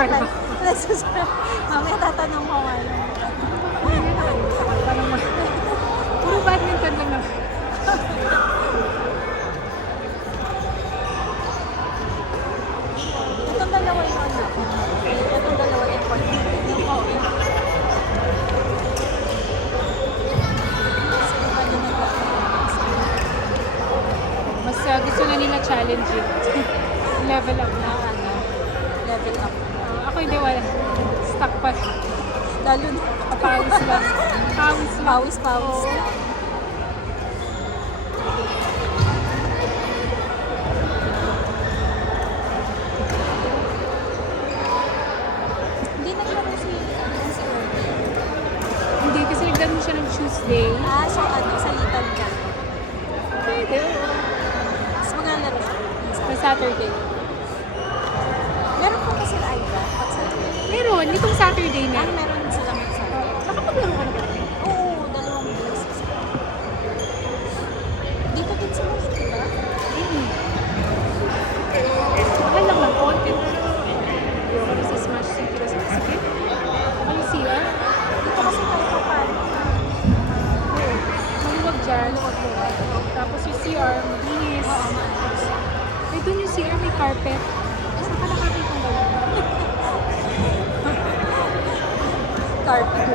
Super akin. ba? Mamaya tatanong ko nga yung... Parang puro badminton lang naman. Itong dalawa yung ano. Itong dalawa yung point. Mas gusto na nila challenging. Level up na. Ano, level up. Ako hindi wala. Stuck pa. Lalo na. Pawis lang. Pawis lang. Pawis Oo. lang. Hindi naglaro si Erwin. Hindi kasi nagdano siya ng Tuesday. So ano, salitan ka. Pwede. Mas maglalaro siya. Sa Saturday. Meron po kasi Aida. Pag Saturday. Meron. Itong Saturday na. Meron silang Saturday. Nakapaglaro ka na ba? Oo, 2 beses. Dito din sila, di ba? Mahal lang ng konti. Ano sa Smash City kasi. Sige. Ano siya? Dito kasi tayo paano. Maluwag dyan. Tapos yung CR, malinis. Oo, maayos. Eh, doon yung CR, may carpet. Saan ka nakakita ng gawin? Carpet.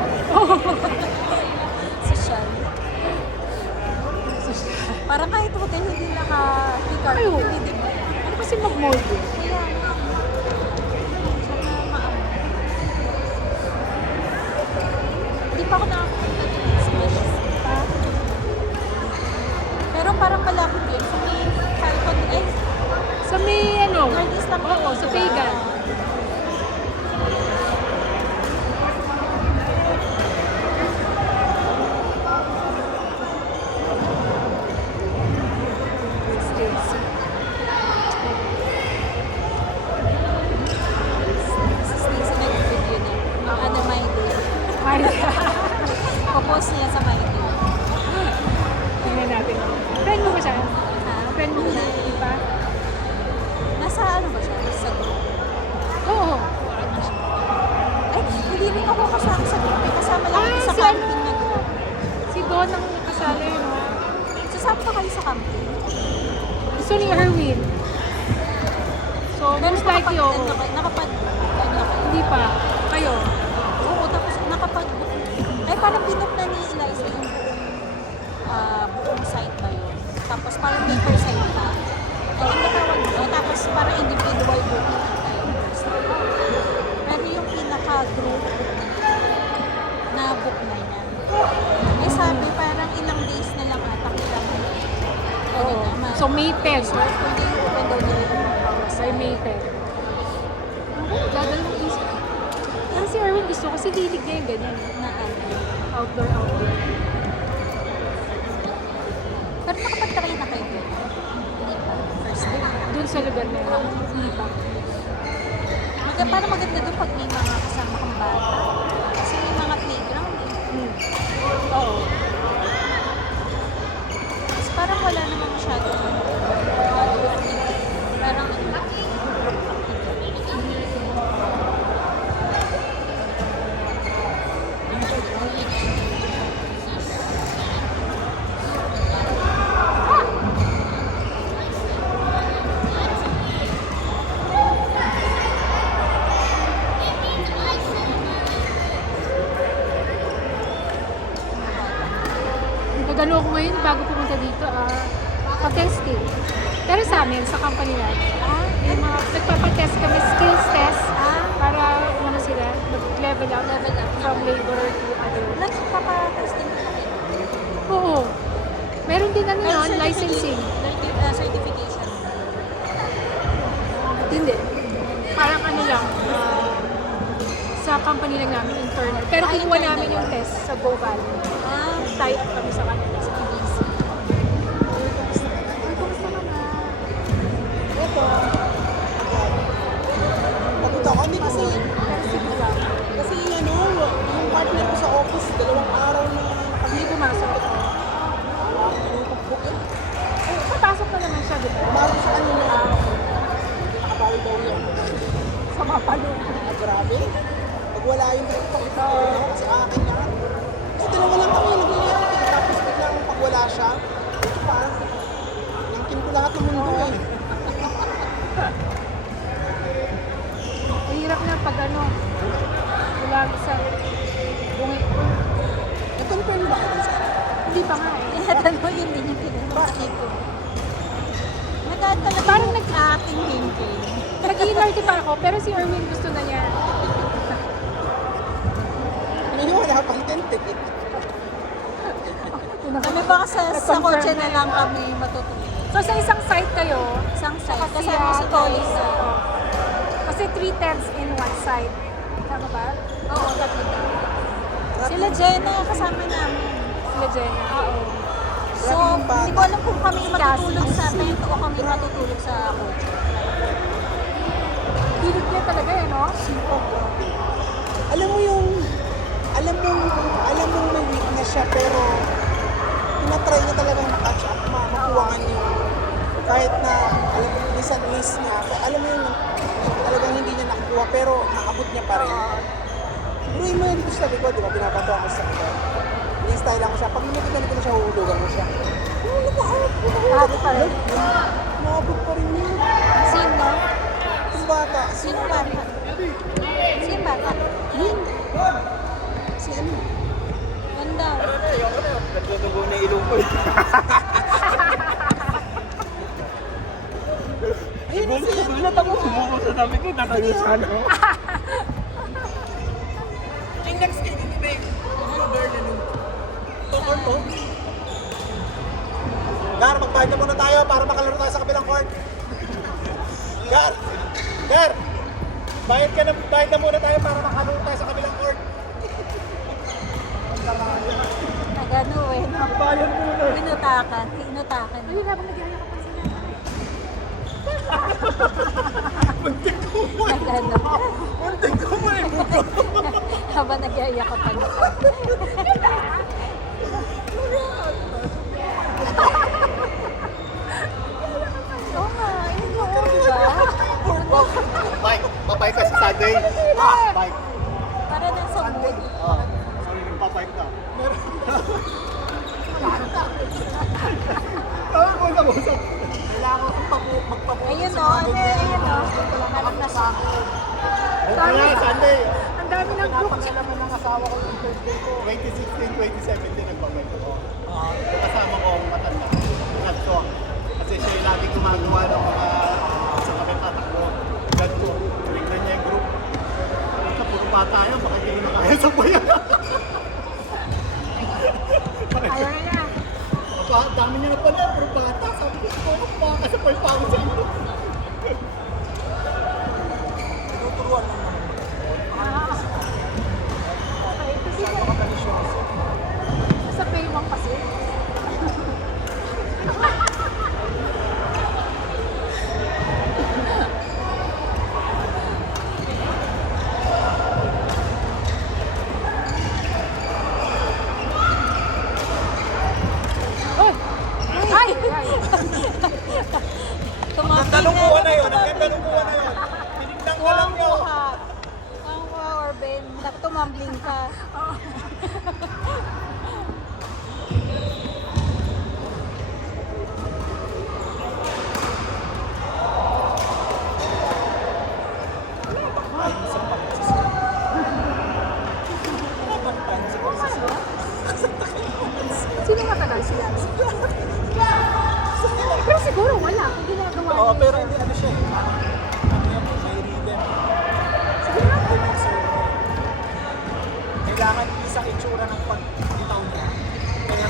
Social. Parang kahit hotel hindi naka-carpet. Ayaw. Hindi, di ba? Ano kasi mag-mold eh? Kaya nga. Sana maamo. Hindi pa ako nakapunta dun sa Smash. Pero parang malapit yun. Sa may Falcon Sa may ano? Northeast lang Oo, sa Pagan. Si Stacey nag-video na. Ano, My Day. Ay, Popost niya sa My Day. tingnan natin. Friend mo ba siya? Ha? Friend mo na? Di ba? Nasa ano ba siya? Sa group? Oo. Ay, hindi rin ako kasama sa group. May kasama lang ako sa si camping na group. Si Don ang kasali, no? Sasama pa kayo sa camping? Gusto ni Erwin. So, most likely, oo. Nakapag, ano na kayo? Hindi pa. Kayo. Oo, tapos nakapag, ay parang binook na ni Eliza yung buong site ba yun? Tapos parang may per site pa. Ay, ang natawag doon. Tapos parang individual booking tayo. Pero yung pinaka-group na book na yan. May sabi parang ilang days na lang ata ilang Oo. So, May 10. so, pwede i-open daw nila yung mga By May 10. Dadalawang isip. Pero si Erwin gusto kasi hilig niya yung ganyan. na ano. Outdoor. Pero nakapagtakay na kayo doon? Hindi pa. First day. Doon sa lugar na yun. Hindi pa. Parang maganda doon pag may mga kasama kang bata. Kasi may mga playground eh. Oo. Tapos parang wala naman masyado. Parang ano. Nagano ko ngayon bago pumunta dito, pa-testing. Pero sa amin, sa company natin, yung mga nagpapatest kami, skills test, para ano sila, mag-level up, from laborer to other. Nagpapa-testing ka kayo. Oo. Meron din ano yun, licensing. Certification. Hindi. Parang ano lang, sa company lang namin, internal. Pero kinuha internal. namin yung test sa Go Valley. Tie up kami sa kanila sa PDC. Kumusta naman? Ito. Pagod ako, hindi kasi, Pero sige lang. kasi ano, yung partner ko sa office, 2 araw na Hindi pumasok. nakapag-book eh. Papasok na naman siya, di ba? Umabot sa kanila. Nakabawi daw yun. Sa mapalo. sabi. Pag wala yung ipakita ko kasi akin na. Kasi dalawa lang kami nag-iingat eh. Tapos biglang pag wala siya, ito parang nangkin ko lahat ng mundo eh. Mahirap na pag ano, wala sa bungi. Nag-confirm ba kayo sa akin? Hindi pa nga eh. Tinatanong yun din yung tinanong ko. Nagkatalag Parang aking thinking. Nag-iinarte pa ako, pero si Erwin gusto na niya. Ngayon wala pang tent eh. Kami baka sa kotse na lang kami matutulog. So sa isang site kayo, Isang side, kasi kasama si colleagues na. Kasi 3 tents in one site. Tama ba? Oo, tatlo. Sila Jenna, kasama namin. Sila Jenna. Oo. So, hindi ko alam kung kami matutulog sa tent o kami matutulog sa kotse. Hilig niya talaga eh, no? Alam mo yung, alam mo may weakness siya pero tinatry niya talagang makatch up, makuwangan yung kahit na alam mo, miss niya. Alam mo yung talagang hindi niya nakukuha pero naabot niya pa rin. Siguro yung mga dito sa likod, di ba? Pinapato ako sa likod. Ini-style ako siya. Pag nilapitan ko na siya, huhulugan mo siya. Lahat pa rin. Naabot pa rin yun. Sino? Yung bata. Sino bata? Sino bata? Yun. Si ano? Ganda. Nagtutubo na ilong ko. Gulat ako, sumuko sa sabi ko, natayo sana ako. Yung next game, hindi ba yung girl na nun? Court mo? Gar, magbayad na muna tayo para makalaro tayo sa kabilang court. Gar! Gar! Bayad na muna tayo para makalaro tayo sa kabilang court. Nagano eh. Bayad muna. Inutakan. Inutakan. Ayun, habang nagyayakapan sila. Nagano. Muntik ko mo eh. Habang nagyayakapan ako. Oo nga, yun yung diba? Bike, babike ka sa Sunday. Bike. Para nang sa mood. Oo. Papike ka. Kailangan kong magpapulit Ayun sa o, mga ganyan. ayun o. Parang nasa Kaya Sunday. Ang dami ng group. Napag-alaman ng asawa ko yung birthday ko. 2016, 2017 nagbabike ako. Kasama ko ang matanda. Dad ko. Kasi siya yung lagi gumagawa ng mga sa kami tatakbo. Dad ko. Tingnan niya yung group. Sa puro bata yan, baka hindi na kaya sa bayan. Ayaw niya. Dami niya na pala, puro bata. Sabi ko, ano pa? Kasi pa yung pangit sa inyo. Tinuturuan lang naman. Okay, kasi Masyado ka malicious. sa paywang kasi. Oh! Ay! Ay! Ang ganda nung kuha na yun. Ang ganda nung kuha na yun. Tinignan ko lang yun. Ang or Ben, tumambling ka. Sino matagal sila? Pero siguro wala kung ginagawa Oo, niya pero siya. hindi ano siya eh. Ano yan, may rhythm. Siguro nga. Rhythm yung solo. Kailangan isang itsura ng pag-bitaw niya. Pero